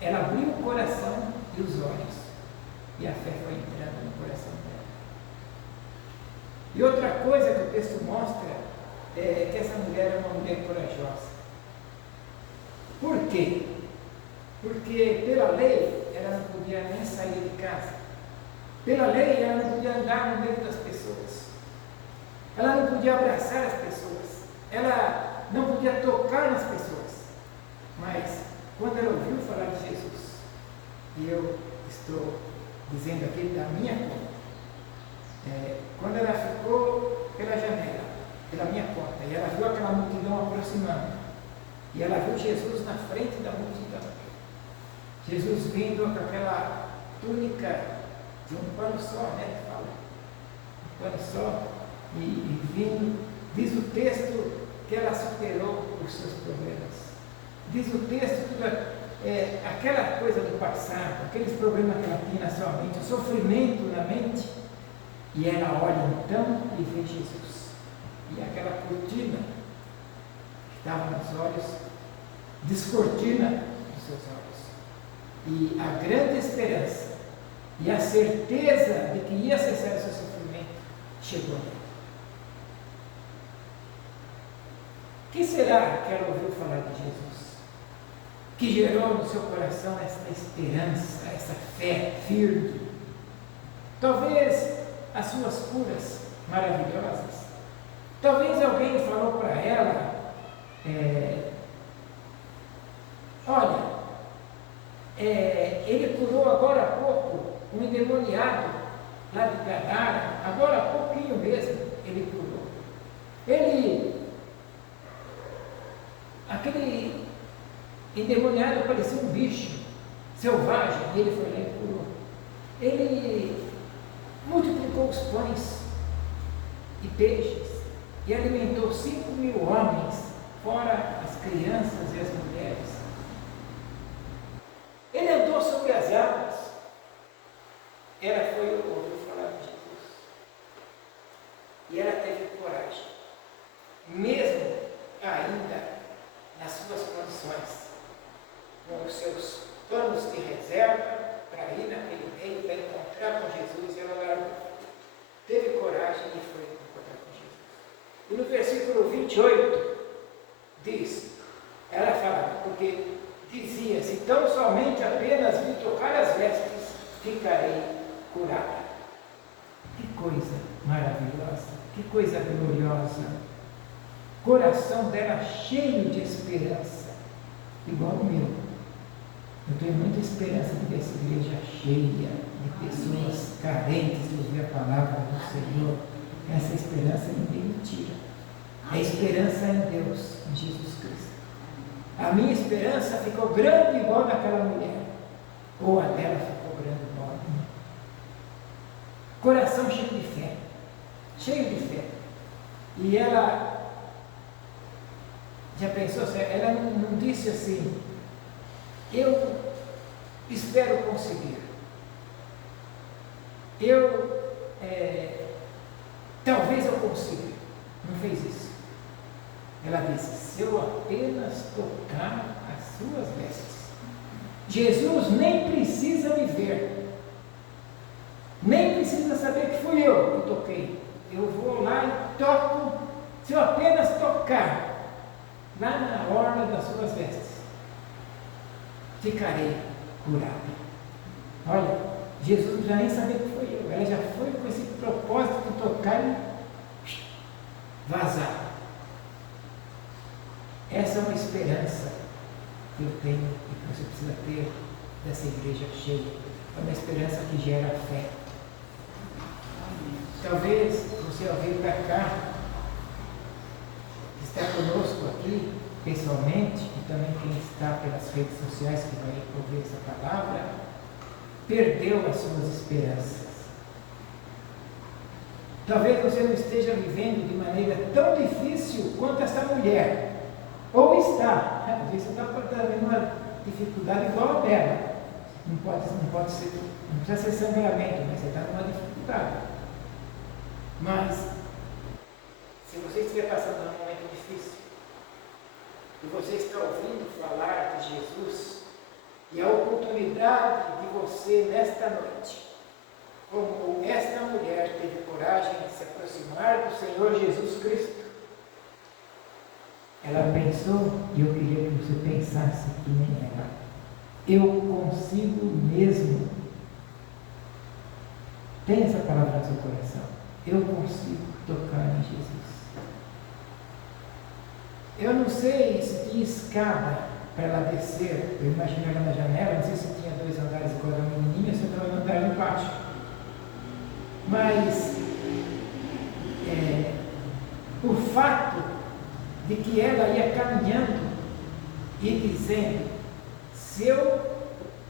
ela abriu o coração e os olhos, e a fé foi entrando no coração dela. E outra coisa que o texto mostra é que essa mulher é uma mulher corajosa. Por quê? Porque pela lei ela não podia nem sair de casa. Pela lei ela não podia andar no meio das pessoas. Ela não podia abraçar as pessoas. Ela não podia tocar nas pessoas. Mas quando ela ouviu falar de Jesus, e eu estou dizendo aqui da minha conta, quando ela ficou pela janela, pela minha conta, e ela viu aquela multidão aproximando, e ela viu Jesus na frente da multidão, Jesus vindo com aquela túnica de um pano só, né? Fala, um pano só, e vindo, diz o texto que ela superou os seus problemas. Diz o texto que aquela coisa do passado, aqueles problemas que ela tinha na sua mente, o sofrimento na mente, e ela olha então e vê Jesus. E aquela cortina estava nos olhos, descortina os seus olhos. E a grande esperança e a certeza de que ia cessar o seu sofrimento chegou a ele. O que será que ela ouviu falar de Jesus? Que gerou no seu coração essa esperança, essa fé firme? Talvez as suas curas maravilhosas. Talvez alguém falou para ela, olha, ele curou agora há pouco um endemoniado lá de Gadara, agora há pouquinho mesmo ele curou. Aquele endemoniado parecia um bicho selvagem, e ele foi lá e curou. Ele multiplicou os pães e peixes e alimentou 5.000 homens, fora as crianças e as mulheres. Ele andou sobre as águas. Ela ouviu falar de Jesus. E ela teve coragem, mesmo ainda nas suas condições, com os seus planos de reserva para ir naquele meio, para encontrar com Jesus, e ela largou. Teve coragem e foi encontrar com Jesus. E no versículo 28 diz, ela fala, porque dizia, se tão somente apenas me tocar as vestes, ficarei curada. Que coisa maravilhosa, que coisa gloriosa. Coração dela cheio de esperança, igual o meu. Eu tenho muita esperança de ver essa igreja cheia de pessoas carentes de ouvir a palavra do Senhor. Essa esperança ninguém me tira. É esperança em Deus, em Jesus Cristo. A minha esperança ficou grande igual daquela mulher, ou a dela ficou grande igual a minha. Coração cheio de fé, cheio de fé. E ela, já pensou, ela não disse assim, eu espero conseguir, talvez eu consiga. Não fez isso. Ela disse, se eu apenas tocar as suas vestes. Jesus nem precisa me ver, nem precisa saber que fui eu que toquei. Eu vou lá e toco, se eu apenas tocar lá na orla das suas vestes, ficarei curada. Olha, Jesus não precisa nem saber que foi eu. Ela já foi com esse propósito de tocar e vazar. Essa é uma esperança que eu tenho e que você precisa ter dessa igreja cheia. É uma esperança que gera fé. Talvez você, ao vir para cá, que está conosco aqui, pessoalmente, e também quem está pelas redes sociais que vai ouvir essa palavra, perdeu as suas esperanças. Talvez você não esteja vivendo de maneira tão difícil quanto essa mulher. Ou está. Às vezes você está tendo uma dificuldade igual a dela. Não pode ser, não precisa ser sangramento, mas você está numa dificuldade. Mas, se você estiver passando por um momento difícil, e você está ouvindo falar de Jesus, e a oportunidade de você, nesta noite, como esta mulher teve coragem de se aproximar do Senhor Jesus Cristo, ela pensou, e eu queria que você pensasse que nem ela, eu consigo mesmo. Tem essa palavra no seu coração. Eu consigo tocar em Jesus. Eu não sei se tinha escada para ela descer. Eu imagino ela na janela, não sei se tinha 2 andares igual a da menininha, se estava no andar de baixo. Mas o fato de que ela ia caminhando e dizendo, se eu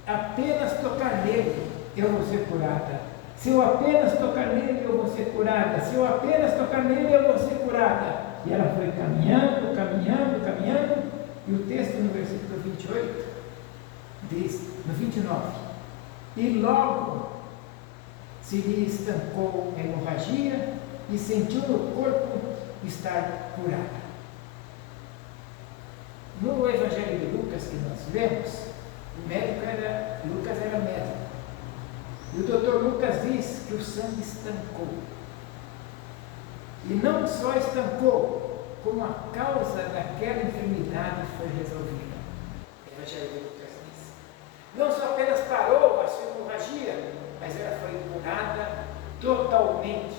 apenas tocar nele, eu vou ser curada. Se eu apenas tocar nele, eu vou ser curada. Se eu apenas tocar nele, eu vou ser curada. E ela foi caminhando, caminhando, caminhando. E o texto no versículo 28 diz, no 29, e logo se lhe estancou a hemorragia e sentiu no corpo estar curada. No Evangelho de Lucas que nós lemos, Lucas era médico. E o doutor Lucas diz que o sangue estancou. E não só estancou, como a causa daquela enfermidade foi resolvida. O Evangelho de Lucas diz. Não só apenas parou a sua hemorragia, mas ela foi curada totalmente.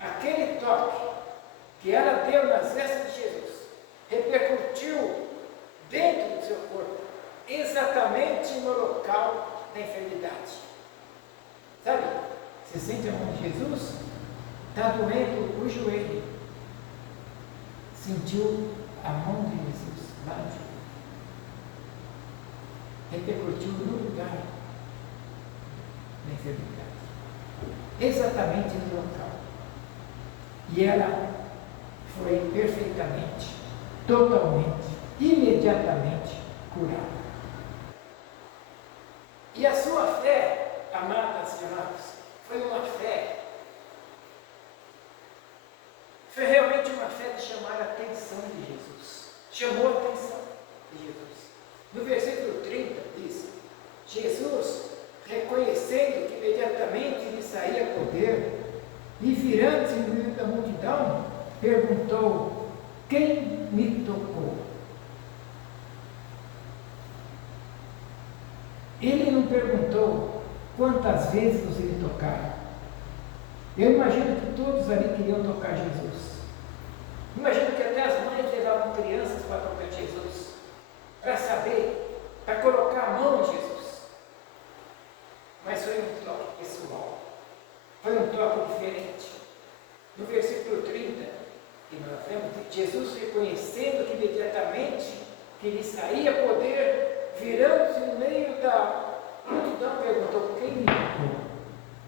Aquele toque que ela deu nas vestes de Jesus repercutiu dentro do seu corpo, exatamente no local da enfermidade. Sabe, você sente a mão de Jesus? Está doendo o joelho. Sentiu a mão de Jesus lá no joelho. Repercutiu no lugar da enfermidade. Exatamente no local. E ela foi perfeitamente, totalmente, imediatamente curada. E a sua fé, amadas e amados, foi uma fé, foi realmente uma fé de chamar a atenção de Jesus. Chamou a atenção de Jesus. No versículo 30 diz, Jesus, reconhecendo que imediatamente lhe saía poder, e virando-se no meio da multidão, perguntou, quem me tocou? Ele não perguntou quantas vezes ele tocaram. Eu imagino que todos ali queriam tocar Jesus. Imagino que até as mães levavam crianças para tocar Jesus, para saber, para colocar a mão em Jesus. Mas foi um toque pessoal, foi um toque diferente. No versículo 30, que nós vemos, Jesus reconhecendo que imediatamente que lhe saía poder, virando-se no meio da multidão, perguntou, quem me tocou?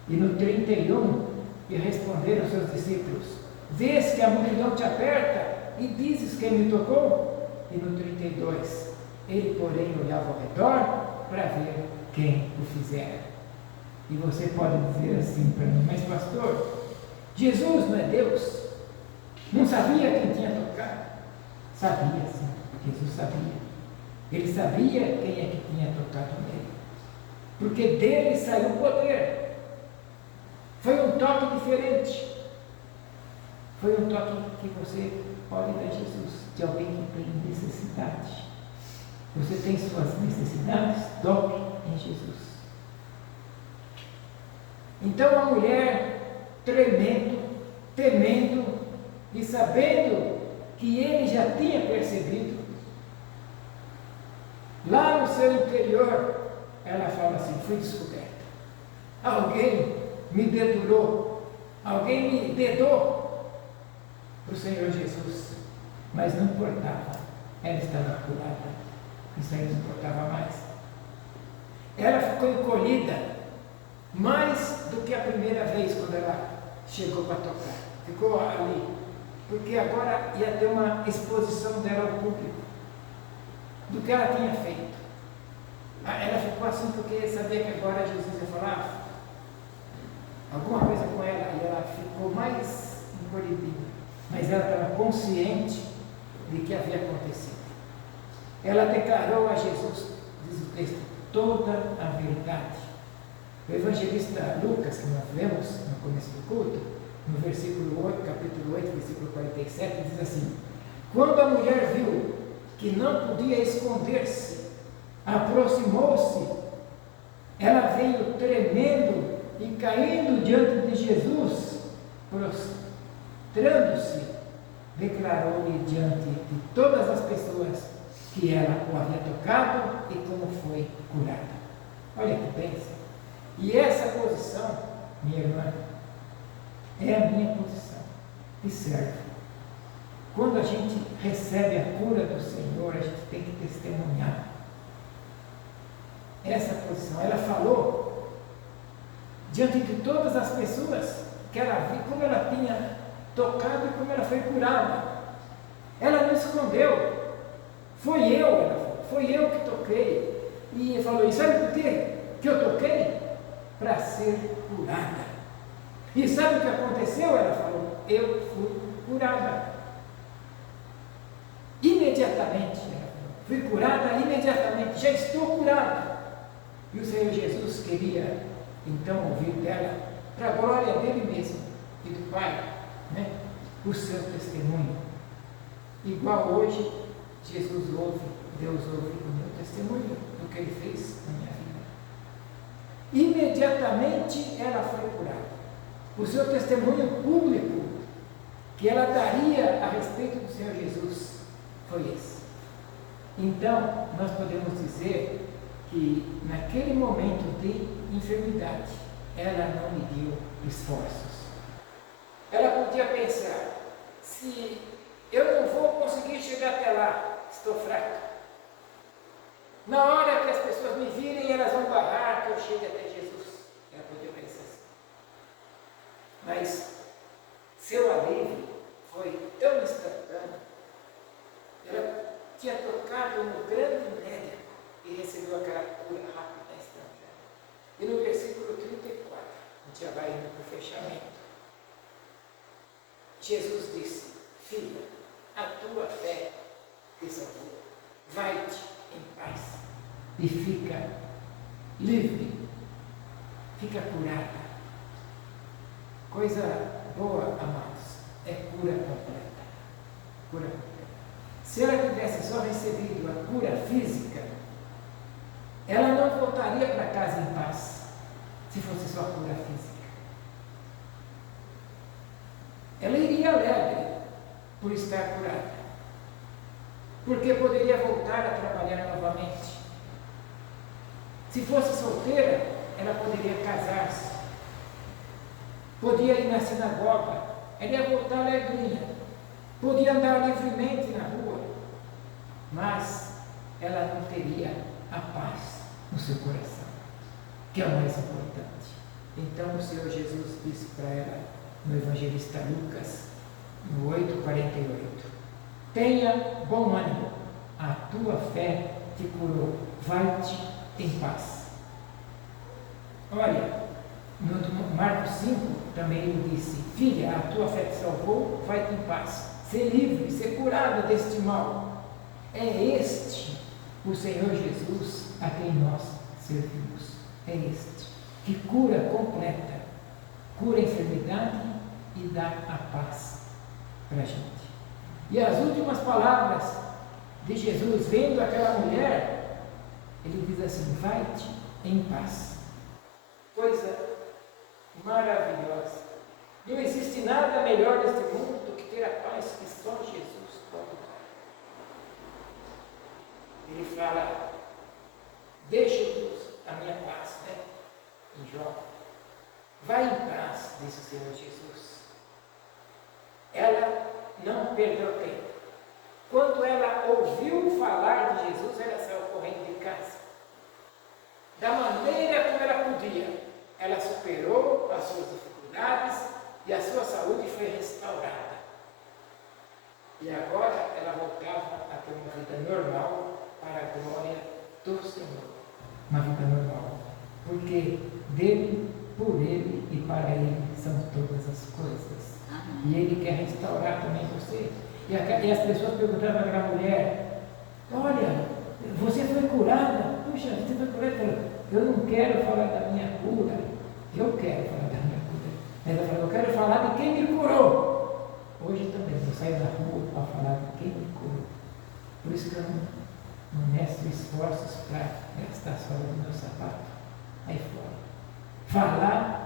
E no 31, e responderam seus discípulos, vês que a multidão te aperta e dizes quem me tocou? E no 32, ele porém olhava ao redor para ver quem o fizera. E você pode dizer assim para mim, mas pastor, Jesus não é Deus? Não sabia quem tinha tocado? Sabia sim, Jesus sabia. Ele sabia quem é que tinha tocado nele. Porque dele saiu o poder. Foi um toque diferente. Foi um toque que você pode dar a Jesus, de alguém que tem necessidade. Você tem suas necessidades? Toque em Jesus. Então a mulher, tremendo, temendo e sabendo que ele já tinha percebido, lá no seu interior, ela fala assim, fui descoberta. Alguém me dedurou, alguém me dedou para o Senhor Jesus, mas não importava, ela estava curada, isso aí não importava mais. Ela ficou encolhida, mais do que a primeira vez quando ela chegou para tocar, ficou ali, porque agora ia ter uma exposição dela ao público, do que ela tinha feito. Ela ficou assim porque sabia que agora Jesus ia falar alguma coisa com ela, e ela ficou mais encolhidinha, mas ela estava consciente de que havia acontecido. Ela declarou a Jesus, diz o texto, toda a verdade. O evangelista Lucas, que nós lemos no começo do culto, no versículo 8, capítulo 8, versículo 47, diz assim, quando a mulher viu que não podia esconder-se, aproximou-se, ela veio tremendo e caindo diante de Jesus, prostrando-se, declarou-lhe diante de todas as pessoas que ela o havia tocado e como foi curada. Olha que bênção. E essa posição, minha irmã, é a minha posição de servo. Quando a gente recebe a cura do Senhor, a gente tem que testemunhar essa posição. Ela falou diante de todas as pessoas que ela viu, como ela tinha tocado e como ela foi curada. Ela não escondeu. Foi eu, ela falou, foi eu que toquei. E falou, e sabe por quê que eu toquei? Para ser curada. E sabe o que aconteceu? Ela falou, eu fui curada. Imediatamente, ela falou, fui curada imediatamente, já estou curada. E o Senhor Jesus queria então ouvir dela, para a glória dele mesmo e do Pai, né? O seu testemunho. Igual hoje, Jesus ouve, Deus ouve o meu testemunho do que ele fez na minha vida. Imediatamente ela foi curada. O seu testemunho público que ela daria a respeito do Senhor Jesus foi esse. Então, nós podemos dizer que naquele momento de enfermidade, ela não mediu esforços. Ela podia pensar, se eu não vou conseguir chegar até lá, estou fraca. Na hora que as pessoas me virem, elas vão barrar que eu chegue até Jesus. Ela podia pensar assim. Mas seu alívio foi tão instantâneo. Ela tinha tocado no grande médico e recebeu aquela cura rápida e instantânea. E no versículo 34, a gente já vai indo para o fechamento. Jesus disse, filha, a tua fé te salvou. Vai-te em paz e fica livre, fica curada. Coisa boa, amados, é cura completa. Cura completa. Se ela tivesse só recebido a cura física, ela não voltaria para casa em paz, se fosse só a cura física. Ela iria alegre por estar curada, porque poderia voltar a trabalhar novamente. Se fosse solteira, ela poderia casar-se, podia ir na sinagoga, ela ia voltar alegrinha, podia andar livremente na rua, mas ela não teria a paz no seu coração, que é o mais importante. Então o Senhor Jesus disse para ela, no evangelista Lucas, no 8:48, tenha bom ânimo, a tua fé te curou, vai-te em paz. Olha, no Marcos 5 também ele disse, filha, a tua fé te salvou, vai-te em paz, ser livre, ser curada deste mal. É este o Senhor Jesus a quem nós servimos. É este que cura completa, cura a enfermidade e dá a paz para a gente. E as últimas palavras de Jesus, vendo aquela mulher, ele diz assim, vai-te em paz. Coisa maravilhosa. Não existe nada melhor neste mundo do que ter a paz que só Jesus pode dar. Ele fala, deixa-vos a minha paz, né? Em Jó. Vai em paz, disse o Senhor Jesus. Ela não perdeu tempo. Quando ela ouviu falar de Jesus, ela saiu correndo de casa. Da maneira como ela podia, ela superou as suas dificuldades e a sua saúde foi restaurada. E agora ela voltava a ter uma vida normal para a glória do Senhor. Uma vida normal. Porque dele, por ele e para ele são todas as coisas. E ele quer restaurar também você. E as pessoas perguntaram para aquela mulher, olha, você foi curada? Puxa, você foi curada? Eu não quero falar da minha cura. Eu quero falar da minha cura. Mas ela falou, eu quero falar de quem me curou. Hoje também, eu saio na rua para falar de quem me curou. Por isso que eu não meço esforços para gastar a sola do meu sapato aí fora. Falar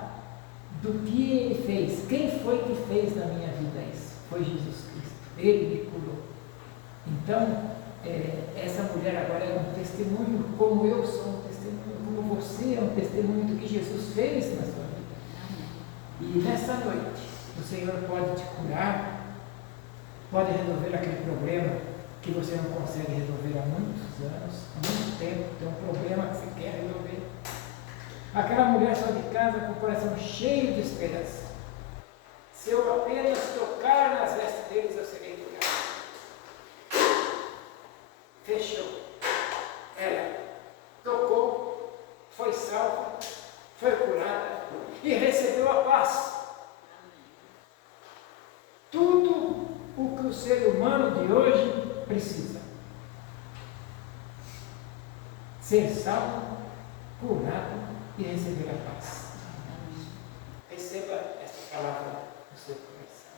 do que ele fez. Quem foi que fez na minha vida isso? Foi Jesus Cristo. Ele me curou. Então, essa mulher agora é um testemunho, como eu sou um testemunho, como você é um testemunho do que Jesus fez na sua vida. E nessa noite, o Senhor pode te curar, pode resolver aquele problema que você não consegue resolver há muitos anos, há muito tempo, tem um problema que você quer resolver. Aquela mulher saiu de casa com o coração cheio de esperança. Se eu apenas tocar nas vestes deles, eu serei curado. Fechou. Ela tocou, foi salva, foi curada e recebeu a paz. Tudo o que o ser humano de hoje precisa. ser salvo, curado e receber a paz. Receba esta palavra no seu coração.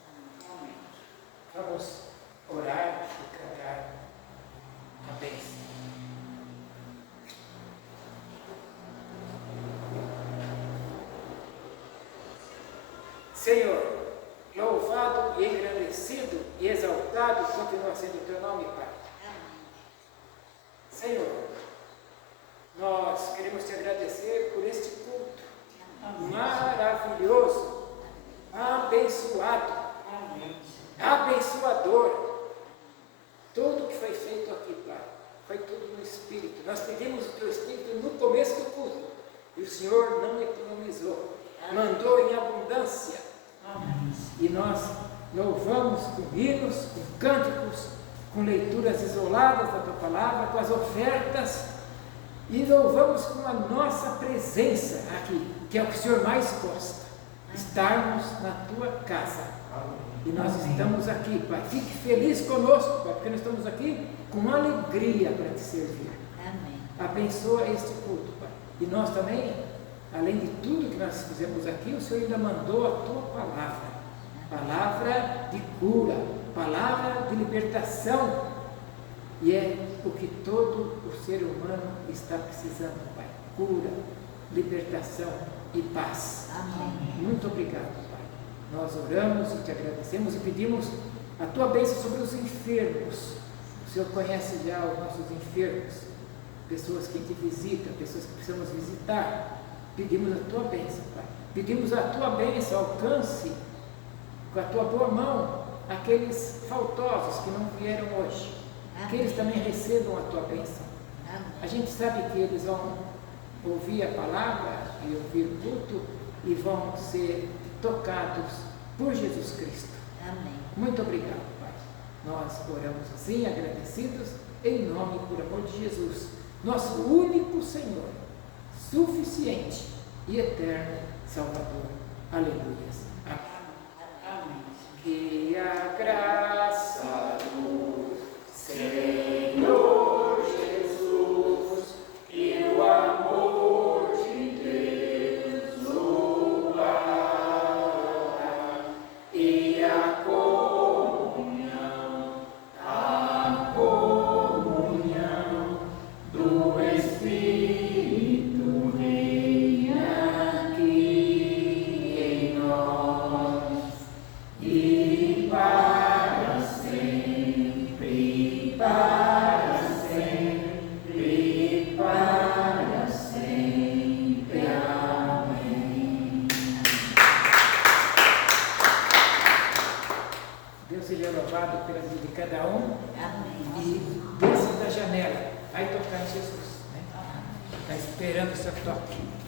Vamos orar e cantar a bênção. Senhor, louvado e engrandecido e exaltado continua sendo o teu nome, Pai. Senhor, nós queremos te agradecer por este culto maravilhoso, abençoado, abençoador. Tudo que foi feito aqui, Pai, foi tudo no Espírito. Nós pedimos o teu Espírito no começo do culto e o Senhor não economizou, mandou em abundância. E nós louvamos com hinos, com cânticos, com leituras isoladas da tua palavra, com as ofertas, e louvamos com a nossa presença aqui, que é o que o Senhor mais gosta, estarmos na tua casa. E nós estamos aqui, Pai. Fique feliz conosco, Pai, porque nós estamos aqui com alegria para te servir. Abençoa este culto, Pai. E nós também, além de tudo que nós fizemos aqui, o Senhor ainda mandou a tua palavra. Palavra de cura, palavra de libertação. E é o que todo o ser humano está precisando, Pai. Cura, libertação e paz. Amém. Muito obrigado, Pai. Nós oramos e te agradecemos e pedimos a tua bênção sobre os enfermos. O Senhor conhece já os nossos enfermos, pessoas que te visitam, pessoas que precisamos visitar. Pedimos a tua bênção, Pai. Pedimos a tua bênção, alcance com a tua boa mão aqueles faltosos que não vieram hoje. Que eles também recebam a tua bênção. A gente sabe que eles vão ouvir a palavra e ouvir o culto e vão ser tocados por Jesus Cristo. Amém. Muito obrigado, Pai. Nós oramos assim, agradecidos, em nome, por amor de Jesus, nosso único Senhor, suficiente e eterno Salvador. Aleluia. Amém. Que a graça do Senhor Jesus e o amor de Deus o Pai e a comunhão do Espírito venha aqui em nós e para sempre, para sempre, para sempre. Amém. Deus seja louvado pela vida de cada um. Amém. E desce da janela, vai tocar em Jesus, né? Está esperando o seu toque.